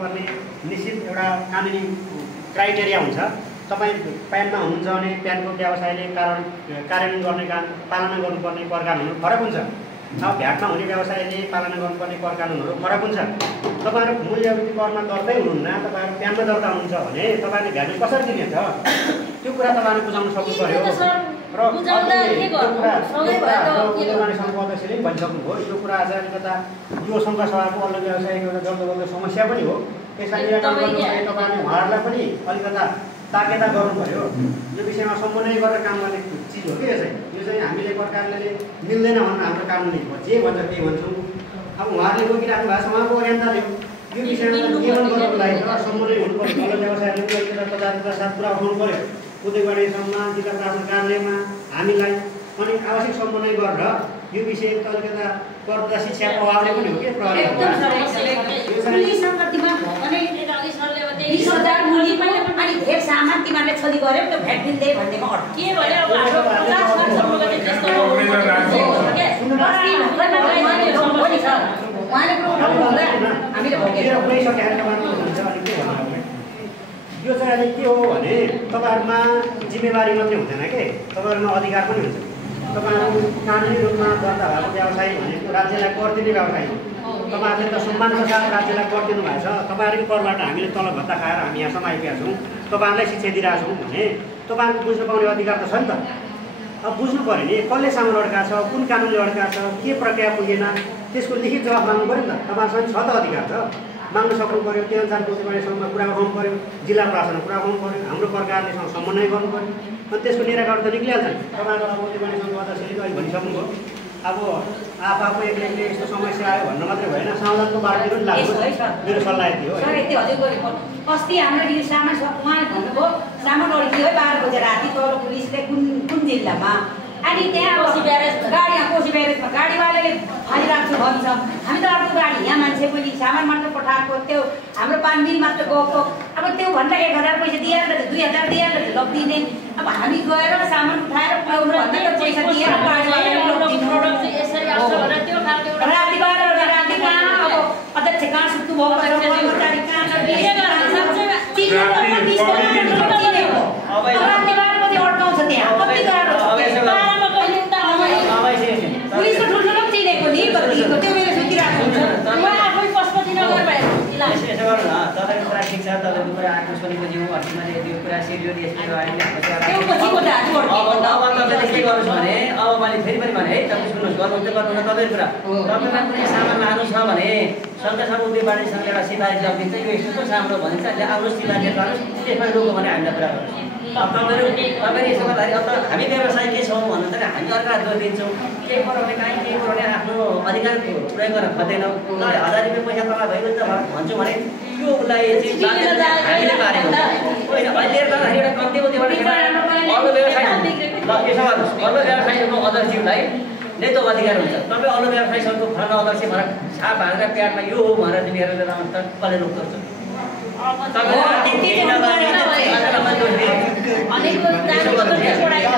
पर्ने निश्चित एउटा कानुनी क्राइटेरिया हुन्छ। तपाईँ प्यानमा हुनुहुन्छ भने प्यानको व्यवसायले कार्यान्वयन गर्ने पालना गर्नुपर्ने कर कानुनहरू फरक हुन्छ। भ्याटमा हुने व्यवसायले पालना गर्नुपर्ने कर कानुनहरू फरक हुन्छ। तपाईँहरू मूल्यवृद्धि करमा दर्तै हुनुहुन्न, तपाईँहरू प्यानमा दर्ता हुनुहुन्छ भने तपाईँले भ्याट कसरी दिने त? त्यो कुरा तपाईँले बुझाउन सक्नु पर्यो। र अध्यक्षले भनिसक्नुभयो यो कुरा आज अलिकता यो सङ्घ सभाको अल्ल व्यवसायको एउटा जल्दोबल्दो समस्या पनि हो। त्यसलाई निराकरण गर्नुपर्ने तपाईँले उहाँहरूलाई पनि अलिकता ताकेता गर्नु पर्यो। यो विषयमा समन्वय गरेर काम गर्ने चिज हो कि यो चाहिँ हामीले सरकारले मिल्दैन भन्न हाम्रो कानुनी हो, जे भन्छ त्यही भन्छौँ। अब उहाँहरूले रोकिराख्नु भएको छ, उहाँको अज्ञानताले हो। यो विषयमा नियमन गर्नको लागि समन्वय हुनु पर्यो। अल्ल व्यवसायहरूले अलिकता तदारुका साथ कुरा उठाउनु पर्यो। उद्योगवाणीसम्म जिल्ला प्रशासन कार्यालयमा हामीलाई अनि आवश्यक समन्वय गरेर यो विषय त अलिकता पर्दा शिक्षाको अभावले पनि हो कि धेरै सामान तिमीहरूले छोरी गऱ्यो त भ्याट दिँदै भन्नेको अर्थ के भयो? अब यो चाहिँ अहिले के हो भने तपाईँहरूमा जिम्मेवारी मात्रै हुँदैन कि तपाईँहरूमा अधिकार पनि हुन्छ। तपाईँहरू कानुनी रूपमा दर्ता भएको व्यवसाय भनेको राज्यलाई कर दिने व्यवसाय हो। तपाईँहरूले त सम्मानको साथ राज्यलाई कर दिनु भएको छ। तपाईँहरूको करबाट हामीले तलब भत्ता खाएर हामी यहाँसम्म आइपुगेका छौँ, तपाईँहरूलाई शिक्षा दिइरहेको छौँ भने तपाईँहरूको बुझ्नु पाउने अधिकार त छ नि त। अब बुझ्नु पऱ्यो नि कसले सामान अड्का छ, कुन कानुनले अड्का छ, के प्रक्रिया पुगेन, त्यसको लिखित जवाफ माग्नु पऱ्यो नि त। तपाईँहरूसँग छ त अधिकार त, माग्न सक्नु पऱ्यो। त्यो अनुसार उद्योगवाणीसँग कुरा उठाउनु पऱ्यो, जिल्ला प्रशासनमा कुरा उठाउनु पऱ्यो, हाम्रो सरकारलेसँग समन्वय गर्नु पऱ्यो। अनि त्यसको निराकरण त निक्लिहाल्छ नि। तपाईँहरू अब उद्योगवाणीसँग अध्यक्षले अहिले भनिसक्नुभयो। अब आफू एक्लै यस्तो समस्या आयो भन्न मात्रै भएन, समाधानको बाटो पनि लाग्छ। मेरो सल्लाह यति हो। अस्ति हाम्रो सामान उहाँले भन्नुभयो सामान अड्कियो 12 बजे राति तल पुलिसले कुन जिल्लामा अनि त्यहाँ कोशी ब्यारेजमा गाडीवालाले फालिराख्छु भन्छ। हामी त अर्को गाडी यहाँ मान्छे पनि सामान मात्र पठाएको, त्यो हाम्रो 5 दिन मात्र गएको। अब त्यो भन्दा 1000 पैसा दिइहाल्छ, 2000 दिइहाल्छ लगिदिने। अब हामी गएर सामान उठाएर पुऱ्याउनु भन्दा त पैसा दिएर गाडीवालाले लगिदिनु। राति 12 बजे राति कहाँ अब अध्यक्ष कहाँ सुत्नु भयो, कर्मचारी कहाँ अड्काउँछ त्यहाँ कति गाह्रो पुलिसको ठुल्ठुलो चिनेको नि कतिको त्यो मेरो सुतिरहेको हुन्छ। आफै पशुपति नगर भएर यसो गर्नु न, तपाईँको कुरा ठिक छ, तपाईँको कुरा आक्रोश पनि बुझ्यौँ। अस्ति मैले त्यो कुरा सिरियसली त्यो पछिको दाजु अब तपाईँले के गर्नुहोस् भने अब मैले फेरि पनि भने है तपाईँ सुन्नुहोस्, गर्नु त गर्नु न तपाईँको कुरा। तपाईँमा कुनै सामान लानु छ भने सङ्घसँग उद्योगवाणीसँग एउटा सिफारिस गरिदिन्छ, यो यस्तो सामान भनिन्छ, आउनुहोस् सिफारिस गर्नुहोस्, त्यसमा रोक्यो भने हामीलाई कुरा गर्नुहोस्। अब तपाईँले यसो गर्दाखेरि अब हामी व्यवसाय के छौँ भन्नु त हामी अर्काहरू गरिदिन्छौँ। केही पराउने काहीँ केही पराउने आफ्नो अधिकार प्रयोग गर्न खोज्दैनौँ। 1000 रुपियाँ पैसा तल भइगयो त भन्छौँ भने त्यो उसलाई हामीले पारेको होइन। अहिले गर्दाखेरि एउटा कम्ती उद्योगबाट अरू व्यवसाय ल यसो गर्नुहोस्, अरू व्यवसायको अध्यक्षलाई नै त अधिकार हुन्छ। तपाईँ अरू व्यवसायसँगको फलाना अध्यक्ष भनेर छाप हालेर प्याडमा यो हो भनेर तिमीहरू लानुहोस् त कसले रोक्छ? तपाईँ